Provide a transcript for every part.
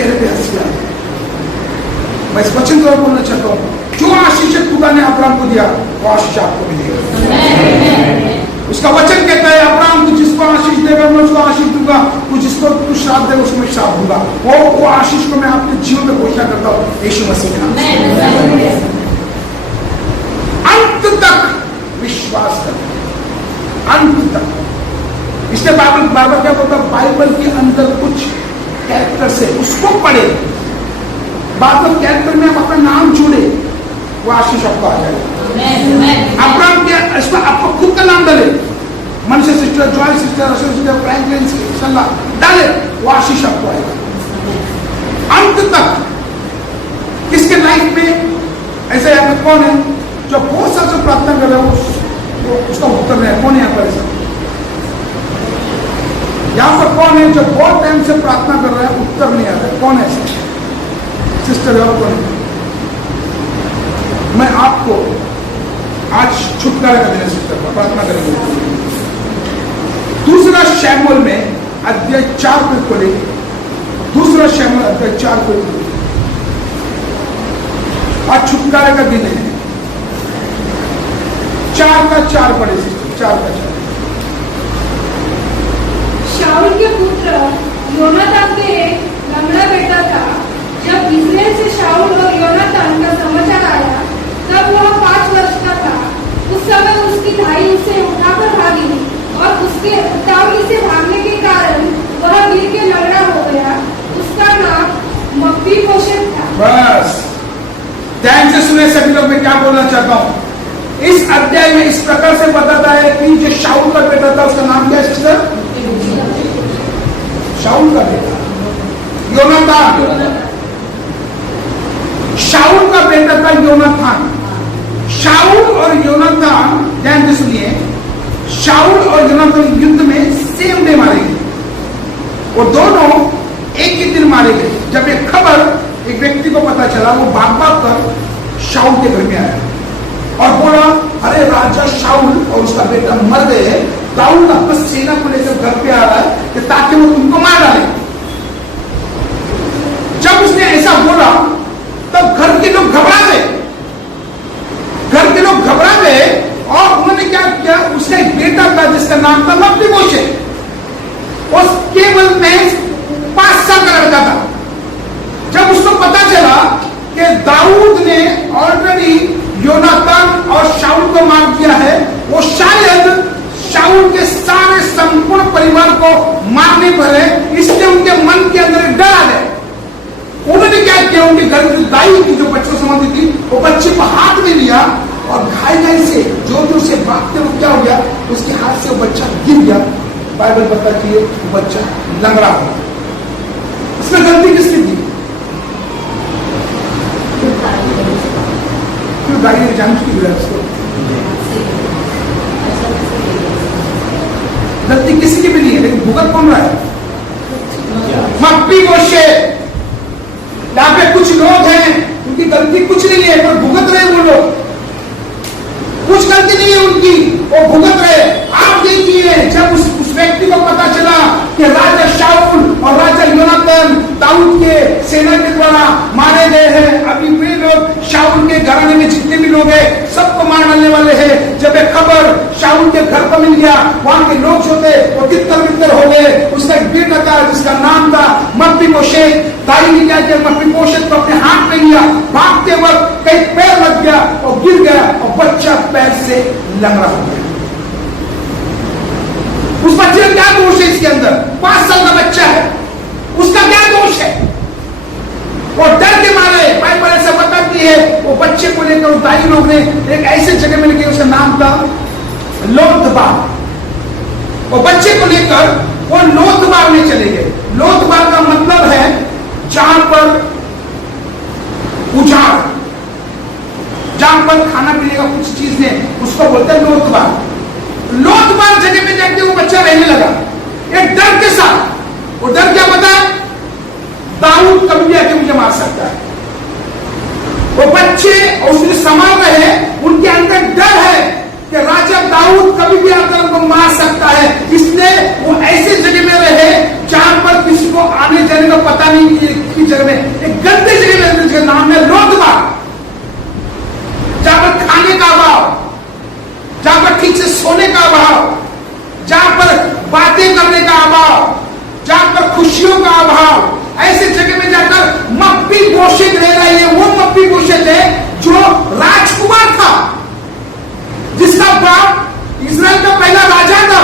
चेहरे पे हंसी आ गई। मैं इस वचन को बोलना चाहता हूँ, जो आशीष खुदा ने अब्राहम को दिया वो आशीष आपको मिलेगा। उसका वचन कहता है, अब्राहम तू जिसको आशीष देगा मैं उसको आशीष दूंगा, तू जिसको तू श्राप देगा उसको मैं श्राप दूंगा। वो आशीष को मैं आपके जीवन में घोषणा करता हूँ यीशु मसीह के नाम से। अंत तक विश्वास कर, अंत तक। इसलिए बाइबल क्या बोलता है, बाइबल के अंदर कुछ कैरेक्टर से उसको पढ़े, बाद में कैरेक्टर में आप अपना नाम जोड़े, वो आशीष आपको आ जाएगा। अब्राहम के इसमें आपको खुद का नाम डाले, मनुष्य sister, Joy sister, sister Franklin सल्ला डाले, वो आशीष आपको आएगा अंत तक। किसके लाइफ में ऐसे यहाँ पे कौन है जो बहुत साल से प्रार्थना कर रहे हो उसका उत्तर नहीं है? कौन है यहाँ पर ऐसा? यहाँ पर कौन है जो बहुत टाइम से प्रार्थना कर रहा है उत्तर नहीं आ रहा है? कौन है ऐसा? सिस्टर और कौन है? मैं आपको आज छुटकारा का दिन है सिस्टर, प्रार्थना करेंगे। दूसरा शैमुएल में अध्याय 4 को खोले, दूसरा शैमुएल अध्याय 4 को खोले। आज छुटकारे का दिन है। 4 का 4 पढ़े सिस्टर, 4 का 4। शाऊल के पुत्र योनातान के एक लंगड़ा बेटा था। जब इस्राएल से शाऊल और योनातान का समाचार आया तब वह 5 वर्ष का था। उस समय उसकी भाई उसे उठाकर भागी और उसके उतावली से भागने के कारण वह गिर के लंगड़ा हो गया। उसका नाम मपीबोशेत था। बस ध्यान से सुने सभी लोग। मैं क्या बोलना चाहता हूँ, इस अध्याय में इस प्रकार से बताता है कि जो शाऊल का बेटा था उसका नाम क्या है सिस्टर? शाऊल का बेटा योनातान। शाऊल का बेटा था योनातान। शाऊल और योनातान, ध्यान से सुनिए, शाऊल और योनातान युद्ध में सेम डे मारे गए। वो दोनों एक ही दिन मारे गए। जब एक खबर एक व्यक्ति को पता चला, वो भाग कर शाऊल के घर में आया और बोला, अरे राजा शाऊल और उसका बेटा मर गए। दाऊद अपनी सेना को लेकर घर पे आ रहा है कि ताकि वो तुमको मार डाले। जब उसने ऐसा बोला तब घर के लोग घबरा गए। घर के लोग घबरा गए और उन्होंने क्या किया, उसका एक बेटा था जिसका नाम था मपीबोशेत। उस केवल में 5 साल का लड़का था। जब उसको पता चला कि दाऊद ने ऑलरेडी योनातान और शाऊल को मार दिया है, वो शायद शाऊल के सारे संपूर्ण परिवार को मारने पर है, इसलिए उनके मन के अंदर डर आ गया। उन्होंने क्या किया, उनके घर की दाई की जो बच्चों संबंधी थी वो बच्चे को हाथ में लिया और घाई से जोर से भागते हुए क्या हो गया, उसके हाथ से वो बच्चा गिर गया। बाइबल बताती है वो बच्चा लंगड़ा हो गया। इसमें गलती किसकी थी? क्यों दाई ने जान की गिरा उसको? गलती किसी की भी नहीं है, लेकिन भुगत कौन रहा है? मपीबोशेत। यहाँ पे कुछ लोग हैं उनकी गलती कुछ नहीं है पर भुगत रहे वो लोग। कुछ गलती नहीं है उनकी, वो भुगत रहे। आप देखिए, जब उस व्यक्ति को पता चला कि राजा शाऊल और राजा योनातान दाऊद के सेना के द्वारा मारे गए हैं, अभी वे लोग शाऊल के घराने में जितने भी लोग हैं सबको मार डालने वाले हैं। जब एक खबर शाऊल के घर पर मिल गया, वहां के लोग जो थे वो तितर-बितर हो गए। उसका एक बेटा था जिसका नाम था मपीबोशेत। दाई ने क्या किया, मपीबोशेत को अपने हाथ में लिया, भागते वक्त कहीं पैर लग गया और गिर गया और बच्चा पैर से लंगड़ा हो गया। उस बच्चे का क्या दोष है इसके अंदर? 5 साल का बच्चा है, उसका क्या दोष है? वो डर के मारे, बाइबल ऐसा बताती है, वो बच्चे को लेकर दाई लोग ने एक ऐसे जगह में लेके, उसका नाम था लोथबार। वो बच्चे को लेकर वो लोथबार में चले गए। लोथबार का मतलब है जहां पर उजाड़, जहां पर खाना पीने का कुछ चीज है, उसको बोलते हैं लोथबार। लोथबार जगह में जाके वो बच्चा रहने लगा एक डर के साथ। वो डर क्या पता है? दाऊद कभी भी आके मुझे मार सकता है। वो बच्चे और उसने संभाल रहे, उनके अंदर डर है कि राजा दाऊद कभी भी आकर उनको मार सकता है। इसलिए वो ऐसे जगह में रहे जहां पर किसी को आने जाने का पता नहीं कि जगह में एक गंदे जगह में, जिसका नाम है लोथबार, जहां पर खाने का अभाव, जहां पर ठीक से सोने का अभाव, जहां पर बातें करने का अभाव, जहां पर खुशियों का अभाव, ऐसे जगह में जाकर मफीबोशेत रह रहा है। वो मफीबोशेत है जो राजकुमार था, जिसका बाप इस्राएल का पहला राजा था,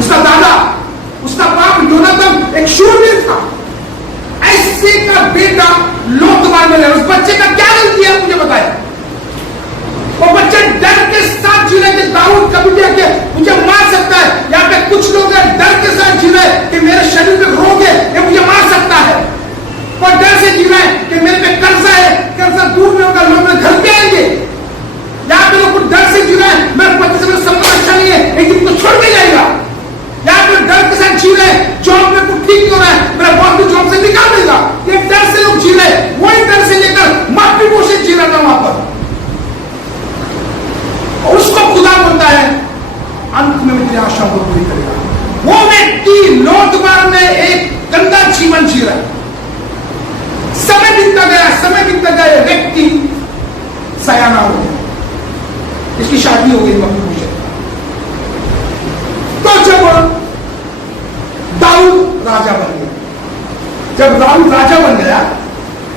उसका दादा, उसका बाप योनातान एक शूरवीर था। ऐसे का बेटा लोथबार में रहा। उस बच्चे का क्या गलती है मुझे बताया? वो बच्चे डर के साथ जी रहे कि दाऊद कभी भी आके मुझे मार सकता है। यहाँ पे कुछ लोग डर के साथ जी रहे कि मेरे शरीर पे रोग है, ये मुझे मार सकता है। और डर से जी रहे कि मेरे पे कर्जा है, कर्जा दूर नहीं होगा, लोग मेरे घर पे आएंगे। यहाँ पे लोग डर से जी रहे हैं, मेरे पति से मेरा संबंध अच्छा नहीं है, एक दिन तो छोड़ के जाएगा। यहाँ पे डर के साथ जी रहे, जॉब में कुछ ठीक हो रहा है, मेरा बॉस भी जॉब से निकाल देगा। ये डर से लोग जी रहे, वही डर से लेकर मफीबोशेत जी रहा था वहां पर। और उसको खुदा बोलता है अंत में मेरी आशाओं को पूरी करेगा। वो व्यक्ति लोथबार में एक गंदा जीवन जी रहा है। समय बीतता गया, समय बीतता गया, व्यक्ति सयाना हो गया, इसकी शादी हो गई मफीबोशेत। तो जब दाऊद राजा बन गया, जब दाऊद राजा बन गया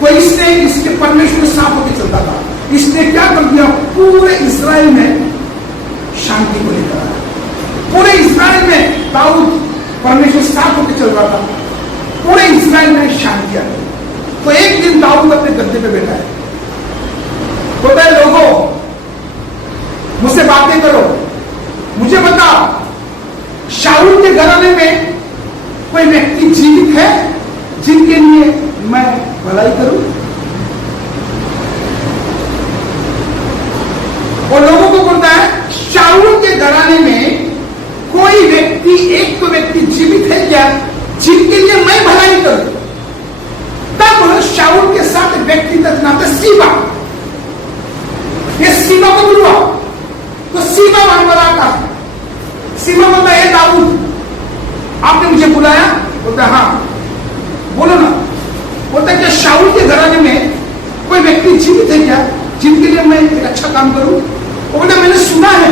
तो इसके परमेश्वर साफ होकर चलता था। इसने क्या कर दिया? पूरे इस्राएल में शांति को लेकर आया। पूरे इस्राएल में दाऊद परमेश्वर साफ होकर चल रहा था, पूरे इस्राएल में शांति आ गई। तो एक दिन दाऊद अपने गद्दे पे बैठा है, बोलता है लोगों मुझसे बातें करो, मुझे बताओ शाऊल के घराने में कोई व्यक्ति जीवित है जिनके लिए मैं भलाई करूं? और लोगों को बोलता है शाऊल के घराने में कोई व्यक्ति, एक तो व्यक्ति जीवित है क्या जिनके लिए मैं भलाई करूं? तब शाऊल के साथ व्यक्ति का नाम था सीबा। ये सीबा को बुलवा, तो सीबा वहां पर आता है। सीबा बोलता है दाऊद आपने मुझे बुलाया? बोलता है हाँ। बोलो ना। बोलता है क्या शाऊल के घराने में कोई व्यक्ति जीवित है क्या जिनके लिए मैं एक अच्छा काम करूं? वो बोलता मैंने सुना है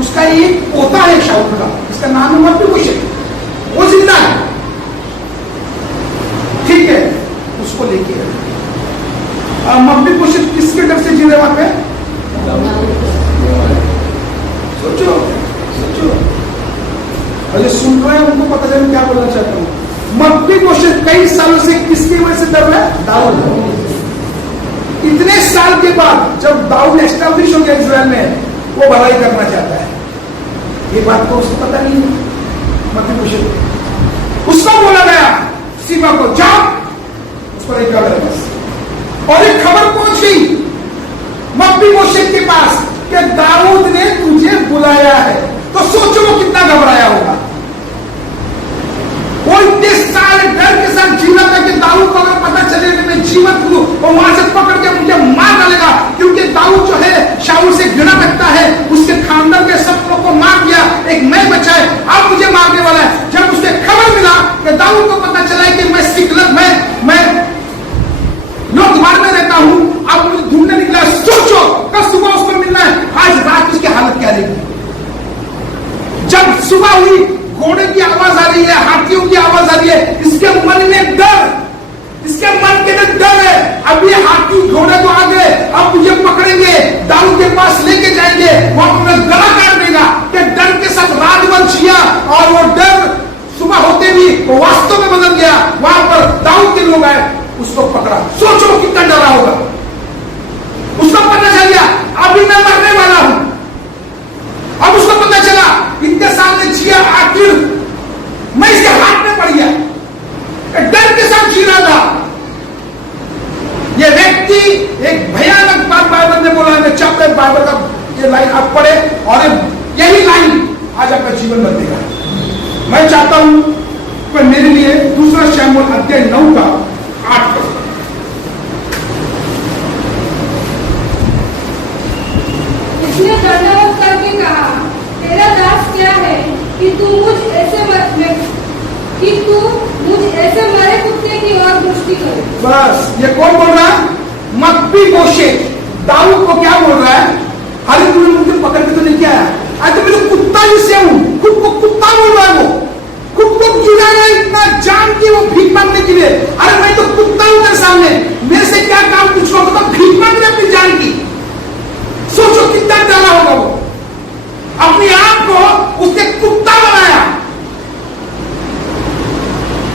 उसका एक पोता है शाऊल का, इसका नाम है मफीबोशेत, वो जिंदा है। ठीक है, उसको लेके मफीबोशेत किसके डर से जी रहे वहां पे? सोचो सोचो, और जो सुन रहे हैं उनको पता चले क्या बोलना चाहता हूं। मफीबोशेत कई सालों से किसकी वजह से डर रहा है? दाऊद। इतने साल के बाद जब दाऊद एस्टैब्लिश हो गया इस्राएल में, वो भलाई करना चाहता है। ये बात को उसको पता नहीं है। मफीबोशेत उसको बोला गया सीबा को जाओ उसको लेकर मेरे पास, और एक खबर पहुंच गई मफीबोशेत के पास कि दाऊद ने तुझे बुलाया है। तो सोचो वो कितना घबराया होगा। वो इतने साल डर के साथ जीना था कि दाऊद को अगर पता चले कि मैं जीवित हूं, वो वहां से पकड़ के मुझे मार डालेगा, क्योंकि दाऊद जो है शाऊल से घृणा रखता है, उसके खानदान के सब लोगों को मार दिया, एक मैं बचा है, अब मुझे मारने वाला है। जब उसे खबर मिला कि दाऊद को पता चला है कि मैं सिकलग मैं लोथबार में रहता हूं, अब मुझे ढूंढने निकला। सोचो कब सुबह उसको मिलना है, आज रात उसकी हालत क्या रहेगी। जब सुबह हुई, घोड़े की आवाज आ रही है, हाथियों की आवाज आ रही है, इसके मन में डर, इसके मन के अंदर डर है। अब ये हाथी घोड़े तो आ गए, अब मुझे पकड़ेंगे, दाऊद के पास लेके जाएंगे, वहां पर गला काट देगा। कि डर के साथ राजवंश किया, और वो डर सुबह होते भी वो वास्तव में बदल गया। वहां पर दाऊद के लोग आए, उसको पकड़ा। सोचो कितना डरा होगा। उसको पता चल गया अभी मैं मरने वाला हूं। अब उसको पता चला इतने साल में जिया, आखिर मैं इसके हाथ में पड़ गया। डर के साथ जी रहा था ये व्यक्ति। एक भयानक बात बाइबल ने बोला है, चाहते बाइबल का ये लाइन आप पढ़े, और यही लाइन आज आपका जीवन बदलेगा। मैं चाहता हूं कि मेरे लिए 2 शमूएल अध्याय 9 का 8 पद। उसने दंडवत करके कहा, तेरा दास क्या है कि तू मुझ ऐसे कि तू मस्ती करो। बस ये कौन बोल रहा है? मप्पी गोशे। दाऊद को क्या बोल रहा है? हालांकि तुमने मुझे पकड़ के तो नहीं किया है, आज तो मैं कुत्ता जिससे हूं, खुद को कुत्ता बोल रहा है, वो खुद को गिराया इतना जान की वो भीख मांगने के लिए। अरे मैं तो कुत्ता हूं तेरे सामने, मेरे से क्या काम पूछ रहा हूं? तो भीख मांग रहे अपनी जान की। सोचो कितना डाला होगा वो, अपने आप को उसने कुत्ता बनाया।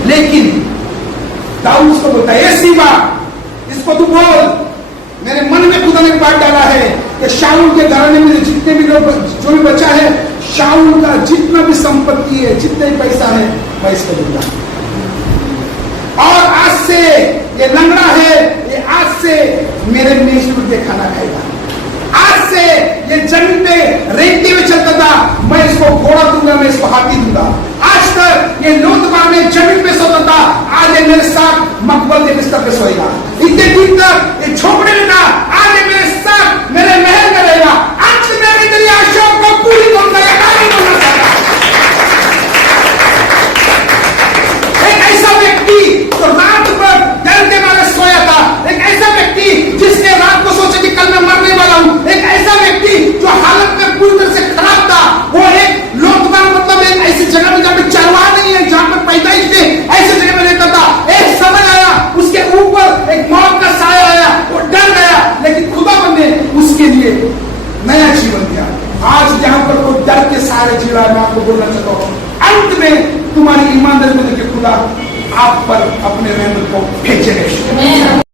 लेकिन दाऊद उसको बोलता है, ए सीबा, इसको तू बोल, मेरे मन में खुदा ने बात डाला है कि शाऊल के घराने में जितने भी लोग, जो भी बचा है, शाऊल का जितना भी संपत्ति है, जितना भी पैसा है, मैं इसको दूंगा। और आज से ये लंगड़ा है, ये आज से मेरे मेज पे खाना खाएगा। आज से ये जमीन पे रेती में चलता था, मैं इसको घोड़ा दूंगा, मैं इसको हाथी दूंगा। आज तक ये लोथबार में जमीन पे सोता था, आज ये मेरे साथ मकबल के बिस्तर पे सोएगा। इतने दिन तक ये झोपड़े में था, आज ये मेरे साथ मेरे महल में रहेगा। आज मेरी तेरी आशाओं को पूरी करूंगा। एक ऐसा व्यक्ति जो रात भर डर के मारे सोया था, एक ऐसा व्यक्ति जिसने रात को सोचा कि कल मैं मरने वाला हूं, एक ऐसा व्यक्ति जो हालत में पूरी तरह से खराब था, वो एक लोथबार मतलब एक ऐसी जगह में जहां पे चरवाहा नहीं है, जहां पर पैदाइश थे, ऐसी जगह में रहता था। एक समय आया, उसके ऊपर एक मौत का साया आया, वो डर गया, लेकिन खुदावंद ने उसके लिए नया जीवन दिया। आज जहां पर वो डर के सारे जी रहा है, मैं आपको बोलना चाहता हूं, अंत में तुम्हारी ईमानदारी को देखिए खुदा आप पर अपने रहमत को भेजेंगे।